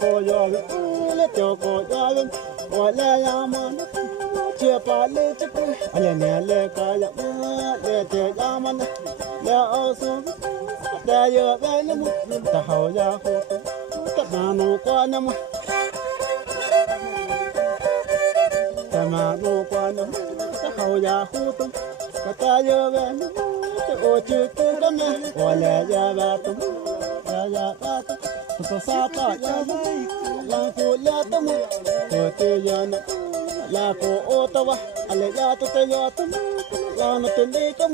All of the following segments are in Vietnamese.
cô yo le cho cô yo wa la ya ma che pa le che ku ale ne le ka ya le che ya ma le o su da yo ba le mu ta hao ya ho ta na no kwa na ma ta ma no kwa na ta hao ya ho ta yo ba ô chữ cô đâm nha, ô lệ ya ba tum, ya ba tum, tôi sa pa ya ba, lang cô ya tum, tôi te ya na, la cô ô ta wa, ale ya tôi te ya tum, la no te đi tum,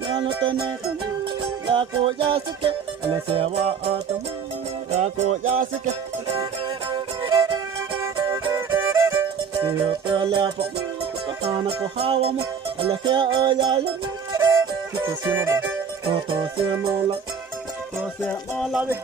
la no te ne tum, la cô ya sike, ale se wa tum, la cô ya sike, yo te la po. Ana ko hawa mo ala fe ya ya kito sino ba to se no la we